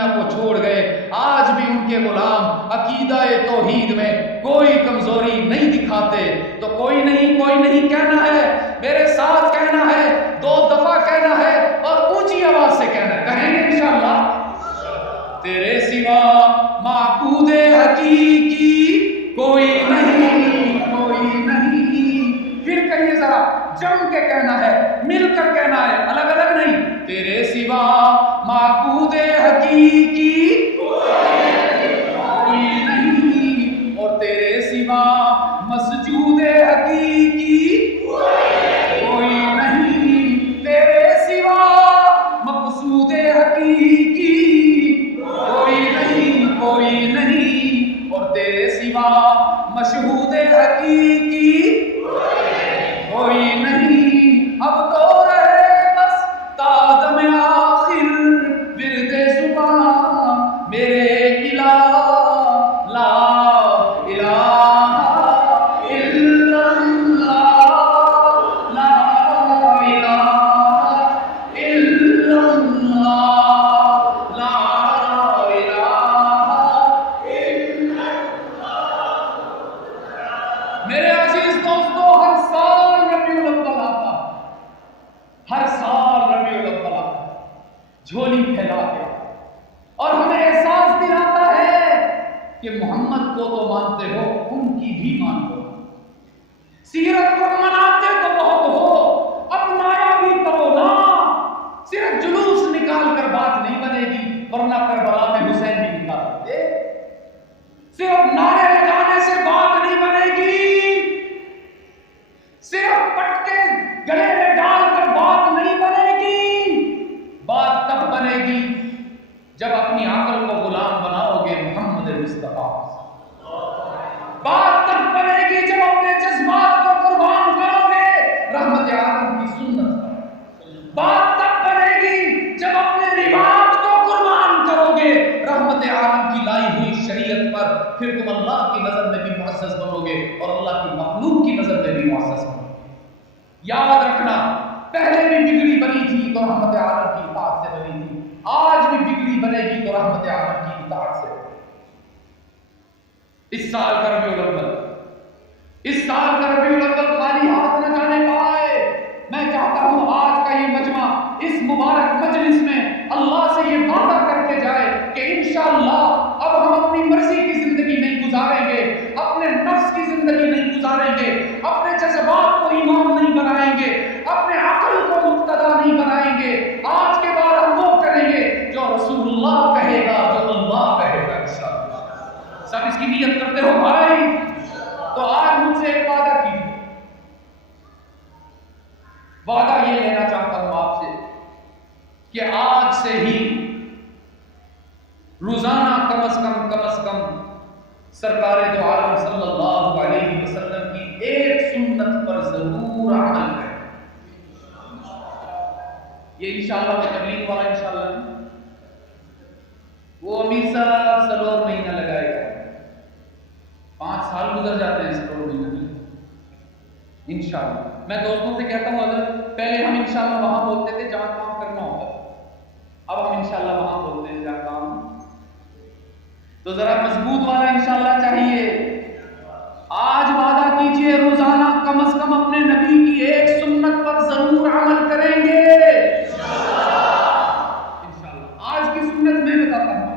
دنیا کو چھوڑ گئے، آج بھی ان کے غلام عقیدہ توحید میں کوئی کمزوری نہیں دکھاتے۔ تو کوئی نہیں کہنا ہے، میرے ساتھ کہنا ہے، 2 دفعہ کہنا ہے اور اونچی آواز سے کہنا ہے، کہیں گے انشاءاللہ۔ تیرے سوا معبود حقیقی کوئی نہیں، کوئی نہیں۔ پھر کہیے ذرا، جم کے کہنا ہے، مل کر کہنا ہے، الگ الگ نہیں۔ تیرے سوا معبود حقیقی کوئی نہیں، اور تیرے سوا مسجود حقیقی کوئی نہیں، تیرے سوا مقصود حقیقی کوئی نہیں، اور تیرے سوا مشہود حقیقی کوئی نہیں۔ اب تو رہے بس تا دم آخر ورد زبان میرے الہ لا الہ الا اللہ، لا الہ الا اللہ، لا میرے عزیز دوستو، ہر سال ربیع الاول آتا، ہر سال ربیع الاول آتا، جھولی پھیلا کے اور ہمیں احساس دلاتا ہے کہ محمد کو تو مانتے ہو، ان کی بھی مان لو، سیرت کو مناتے تو بہت ہو، اپنایا بھی کرو نا، صرف جلوس نکال کر بات نہیں بنے گی، ورنہ کربلا میں حسین بھی نکال دیتے، صرف نعرے لگانے سے بات نہیں بنے گی، صرف پٹ کے گلے میں ڈال کر بات نہیں بنے گی، بات تب بنے گی جب اپنی عقل کو غلام بناؤ گے محمد مصطفیٰ، بات تب بنے گی جب اپنے جذبات کو قربان کرو گے رحمت عالم کی سنت پر، بات تب بنے گی جب اپنے رواج کو قربان کرو گے رحمت عالم کی لائی ہوئی شریعت پر، پھر تم اللہ کی نظر میں بھی معزز بنو گے اور اللہ کی مخلوق کی نظر میں بھی معزز بنو گے۔ یاد رکھنا، پہلے بھی بگڑی بنی تھی تو رحمت عالم کی اطاعت سے بنی تھی، آج بھی بگڑی بنے گی تو رحمت عالم کی اطاعت سے۔ اس سال کا ربیع الاول، اس سال کا ربیع الاول خالی ہاتھ نہ جانے پائے۔ میں چاہتا ہوں آج کا یہ مجمع اس مبارک مجلس میں اللہ سے یہ وعدہ کر کے جائے کہ انشاءاللہ اب ہم اپنی مرضی کی زندگی نہیں گزاریں گے، اپنے نفس کی زندگی نہیں گزاریں گے، اپنے جذبات کو امام نہیں بنائیں گے، اپنے عقل کو مقتدا نہیں بنائیں گے، آج کے بعد ہم وہ کریں گے جو رسول اللہ کہے گا، جو اللہ کہے گا انشاءاللہ۔ سب اس کی نیت کرتے ہو بھائی؟ تو آج مجھ سے ایک وعدہ کیجیے، وعدہ یہ لینا چاہتا ہوں آپ سے کہ آج سے ہی روزانہ کم از کم سرکار دو عالم صلی اللہ علیہ وسلم کی ایک سنت پر ضرور عمل کریں۔ یہ انشاءاللہ وہ تبلیغ والا انشاءاللہ نہیں، وہ امیر صاحب سلور مہینہ لگائے گا، 5 سال گزر جاتے ہیں سلور مہینہ میں انشاءاللہ۔ میں دوستوں سے کہتا ہوں حضرت پہلے ہم انشاءاللہ وہاں بولتے تھے جہاں کام کرنا ہوتا، اب ہم انشاءاللہ وہاں بولتے ہیں جہاں کام، تو ذرا مضبوط والا انشاءاللہ چاہیے۔ آج وعدہ کیجئے روزانہ کم از کم اپنے نبی کی ایک سنت پر ضرور عمل کریں گے انشاءاللہ۔ آج کی سنت میں بتاتا ہوں،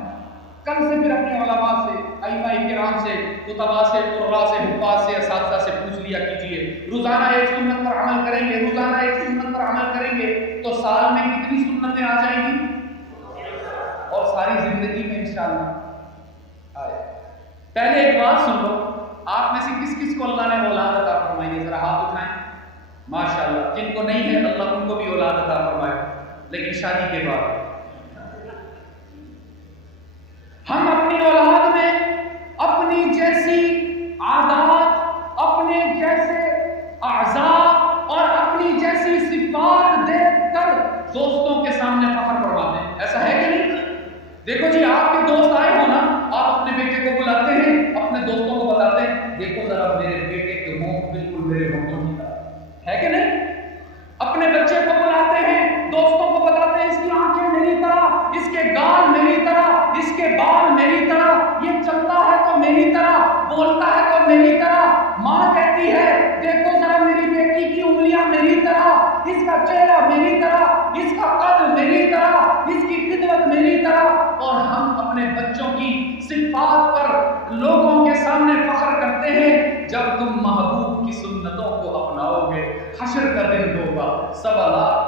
کل سے پھر اپنے علماء سے، ائمہ کرام سے، خطباء سے، قراء سے، حفاظ سے، اساتذہ سے پوچھ لیا کیجئے، روزانہ ایک سنت پر عمل کریں گے، روزانہ ایک سنت پر عمل کریں گے تو سال میں کتنی سنتیں آ جائیں گی اور ساری زندگی میں انشاءاللہ آئے۔ پہلے ایک بات سن لو، آپ میں سے کس کس کو اللہ نے اولاد عطا فرمائی ہے؟ ذرا ہاتھ اٹھائیں ماشاءاللہ۔ جن کو نہیں ہے اللہ ان کو بھی اولاد عطا فرمائے، لیکن شادی کے بعد ہم اپنی اولاد میں اپنی جیسی عادات، اپنے جیسے اعضاء اور اپنی جیسی صفات دیکھ کر دوستوں کے سامنے فخر کرواتے ہیں، ایسا ہے کہ نہیں؟ دیکھو جی، آپ کے دوست آئے ہو نا، آپ اپنے بیٹے کو بلاتے ہیں، اپنے دوستوں کو بتاتے ہیں دیکھو ذرا میرے بیٹے کے ہونٹ بالکل میرے ہونٹوں کی طرح ہے کہ نہیں؟ اپنے بچے کو بلاتے ہیں، دوستوں کو بتاتے ہیں اس کی آنکھیں میری طرح، اس کے گال میری طرح،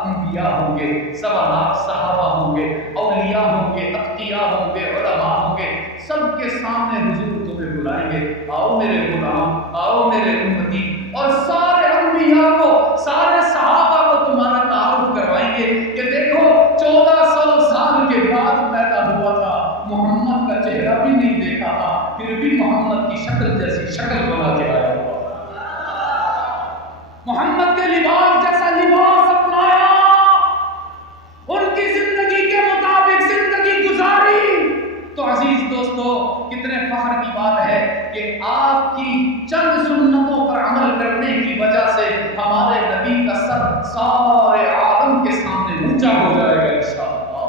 انبیاء ہوں گے، 1.25 لاکھ صحابہ ہوں گے، اولیاء ہوں گے، اتقیاء ہوں گے، علماء ہوں گے، سب کے سامنے حضور تمہیں بلائیں گے، آؤ میرے غلام، آؤ میرے امتی، اور سارے انبیاء کو، سارے صحابہ کو تمہارا تعارف کروائیں گے کہ دیکھو 1400 سال کے بعد پیدا ہوا تھا، محمد کا چہرہ بھی نہیں دیکھا تھا، پھر بھی محمد کی شکل جیسی شکل بنا کے آیا ہوا، محمد کے لباس جیسا لباس اپنایا، ان کی زندگی کے مطابق زندگی گزاری۔ تو عزیز دوستو، کتنے فخر کی بات ہے کہ آپ کی چند سنتوں پر عمل کرنے کی وجہ سے ہمارے نبی کا سر سارے عالم کے سامنے اونچا ہو جائے گا انشاءاللہ۔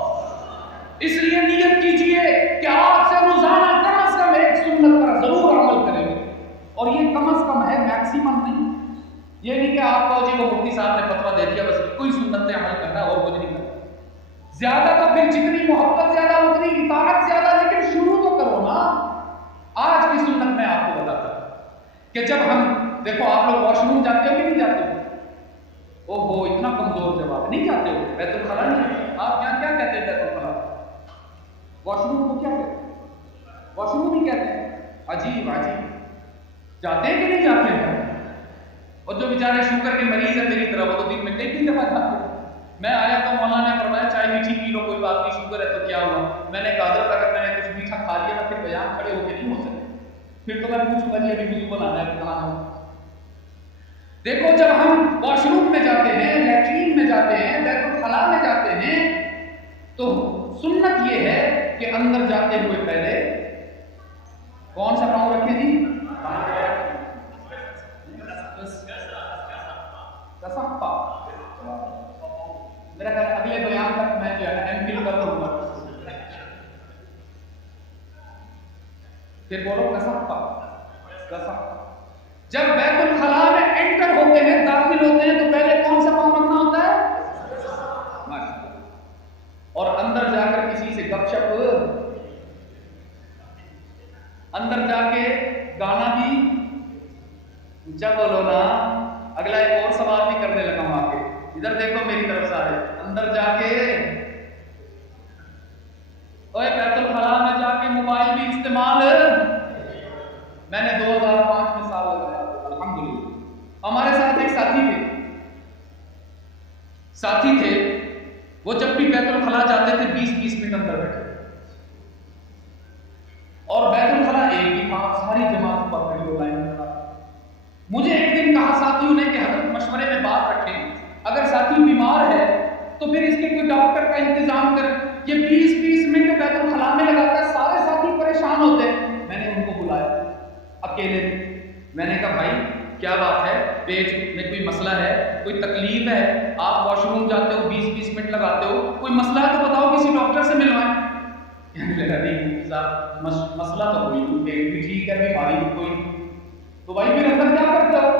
اس لیے نیت کیجئے کہ آپ سے روزانہ کم از کم ایک سنت پر ضرور عمل کریں گے، اور یہ کم از کم ہے، میکسیمم نہیں۔ یہ نہیں کہ آپ کو جی وہ مفتی صاحب نے فتویٰ دے دیا بس کوئی سنت پہ عمل کرنا ہے اور کچھ نہیں کرنا، زیادہ تو پھر جتنی محبت زیادہ اتنی اطاعت زیادہ، لیکن شروع تو کرو نا۔ آج کی سنت میں آپ کو بتاتا ہوں کہ جب ہم دیکھو، آپ لوگ واش روم جاتے ہو کہ نہیں جاتے ہو؟ او ہو اتنا کمزور جواب، نہیں جاتے ہو؟ بیت الخلا نہیں، آپ یہاں کیا کہتے ہیں بیت الخلا؟ واش روم کو کیا کہتے ہیں؟ واش روم ہی کہتے ہیں۔ عجیب عجیب، جاتے ہیں کہ نہیں جاتے ہیں؟ اور جو بیچارے شوگر کے مریض ہیں میری طرح، وہ تو دن میں کئی دفعہ جاتے ہیں۔ میں آیا تو مولانا نے فرمایا چائے میٹھی پی لو، کوئی بات نہیں، شوگر ہے تو کیا ہوا؟ میں نے کہا حضرت اگر میں نے کچھ میٹھا کھا لیا نا پھر بیان کھڑے ہو کے نہیں ہو سکتے، پھر تو میں پوچھوں گا جی ابھی وضو بنانا ہے کہاں ہوں۔ دیکھو جب ہم واش روم میں جاتے ہیں، لیٹرین میں جاتے ہیں، بیت الخلا میں جاتے ہیں، تو سنت یہ ہے کہ اندر جاتے ہوئے پہلے کون سا پاؤں رکھیں جی؟ کسفہ۔ میرا خیال اگلے بیان تک میں جو ہے ایم فل کر دوں گا، پھر بولو کسفہ کسفہ۔ جب بیت الخلا میں انٹر ہوتے ہیں، داخل ہوتے ہیں، تو پہلے کون سا پاؤں رکھنا ہوتا ہے؟ اور اندر جا کر کسی سے گپ شپ، اندر جا کے گانا بھی جب بولو نا۔ اگلا ایک اور سوال بھی کرنے لگا ہوں آ کے، ادھر دیکھو میری طرف سارے، اندر جا کے اوے بیت الخلا میں جا کے موبائل بھی استعمال، میں نے 2005 میں سال لگایا الحمدللہ۔ ہمارے ساتھ ایک ساتھی تھے، وہ جب بھی بیت الخلا جاتے تھے 20 منٹ اندر بیٹھے، اور بیت الخلا ایک ہی تھا، ساری جماعت پر کھڑی ہو لائن میں۔ مجھے ایک دن کہا ساتھیوں نے کہ حضرت مشورے میں بات رکھیں، اگر ساتھی بیمار ہے تو پھر اس کے کوئی ڈاکٹر کا انتظام کریں، یہ 20 منٹ بیت الخلا میں لگاتا ہے، سارے ساتھی پریشان ہوتے ہیں۔ میں نے ان کو بلایا اکیلے، میں نے کہا بھائی کیا بات ہے، پیٹ میں کوئی مسئلہ ہے، کوئی تکلیف ہے، آپ واش روم جاتے ہو 20 منٹ لگاتے ہو، کوئی مسئلہ ہے تو بتاؤ، کسی ڈاکٹر سے ملوائیں۔ کہنے لگا نہیں صاحب مسئلہ تو کوئی نہیں، پیٹ بھی ٹھیک ہے، بیماری بھی کوئی نہیں۔ تو بھائی پھر اندر کیا کرتے ہو؟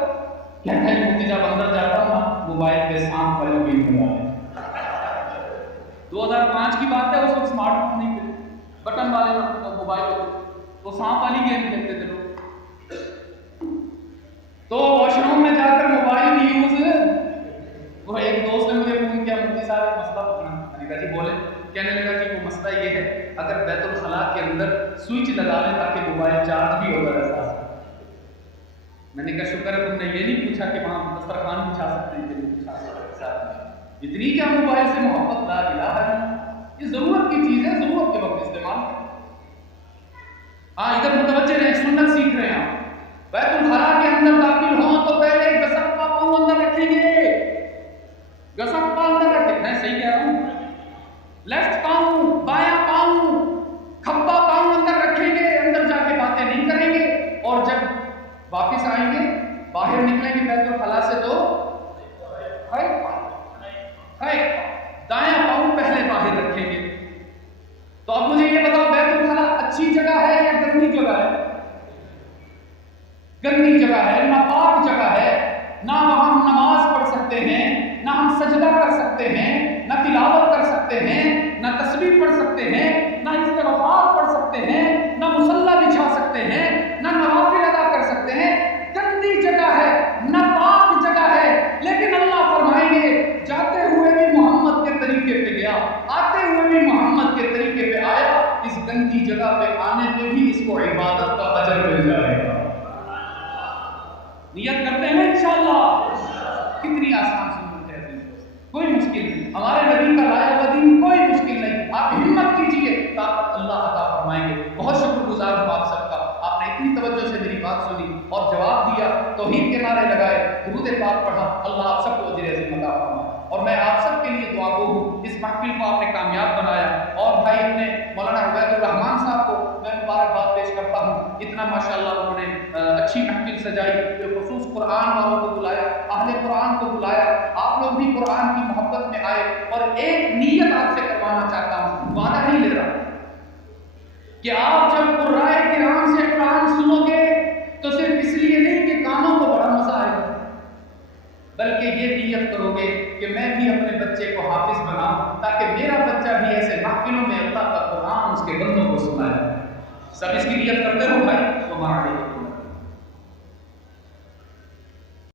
کہتا ہے مفتی جب اندر جاتا ہوں نا موبائل پہ سانپ والے گیم کھیلتا ہے۔ 2005 کی بات ہے، اس وقت اسمارٹ فون نہیں تھے، بٹن والے موبائل ہوتے، تو سانپ والی گیم کھیلتے تھے لوگ۔ تو واش روم میں جا کر موبائل بھی یوز، وہ ایک دوست نے مجھے فون کیا، مفتی صاحب ایک مسئلہ پکڑا، میں نے کہا جی بولے۔ کہنے لگا کہ وہ مسئلہ یہ ہے اگر بیت الخلا کے اندر سوئچ لگا لیں تاکہ موبائل چارج بھی ہوتا رہتا ہے۔ میں نے کہا شکر ہے تم نے یہ نہیں پوچھا کہ وہاں دسترخوان بچھا سکتے ہیں کہ نہیں بچھا سکتے، اتنی کیا موبائل سے محبت، لا الہ الا اللہ، یہ ضرورت کی چیز ہے، ضرورت کے وقت استعمال۔ ہاں ادھر متوجہ رہیں، سنت سیکھ رہے ہیں آپ۔ بیت الخلا کے اندر داخل ہوں تو پہلے گسپا پاؤں اندر رکھیں گے، گسپا اندر رکھیں، میں صحیح کہہ رہا ہوں، لیفٹ پاؤں، بایاں پاؤں، کھبا پاؤں اندر رکھیں گے، اندر جا کے باتیں نہیں کریں گے، اور جب واپس آئیں گے باہر نکلیں گے بیت الخلا سے تو دایاں پاؤں پہلے باہر رکھیں گے۔ تو اب مجھے یہ بتاؤ بیت الخلا اچھی جگہ ہے یا گندی جگہ ہے؟ طریقے پہ گیا، آتے ہوئے بھی محمد کے طریقے پہ آیا، اس گندی جگہ پہ آنے پہ بھی اس کو عبادت کا اجر مل جائے گا۔ نیت کرتے ہیں انشاءاللہ؟ کتنی آسان سنت ہے، کوئی مشکل نہیں، ہمارے نبی کا لایا ہوا دین کوئی مشکل نہیں، آپ ہمت کیجئے، طاقت اللہ عطا فرمائیں گے۔ بہت شکر گزار ہوں آپ سب کا، آپ نے اتنی توجہ سے میری بات سنی اور جواب دیا، توحید کے نعرے لگائے، درود پاک پڑھا، اللہ آپ سب کو اجر عظیم عطا فرمائے۔ اور میں آپ سب کے لیے دعا گو ہوں، اس محفل کو آپ نے کامیاب بنایا، اور بھائی اپنے مولانا عبید الرحمان صاحب کو میں مبارکباد پیش کرتا ہوں، اتنا ماشاءاللہ انہوں نے اچھی محفل سجائی، خصوص قرآن والوں کو بلایا، اہل قرآن کو بلایا، آپ لوگ بھی قرآن کی محبت میں آئے، اور ایک نیت آپ سے کروانا چاہتا ہوں، وعدہ نہیں لے رہا کہ آپ جب قرآن کرام سے قرآن سنو گے تو صرف اس لیے نہیں کہ کانوں کو بڑا مزہ آئے گا، بلکہ یہ نیت کرو گے کہ میں بھی اپنے بچے کو حافظ بناؤں تاکہ میرا بچہ بھی ایسے محفلوں میں اللہ کا قرآن اس کے بندوں کو سنائے۔ سب اس کی نیت کرتے ہو بھائی، تو ہمارے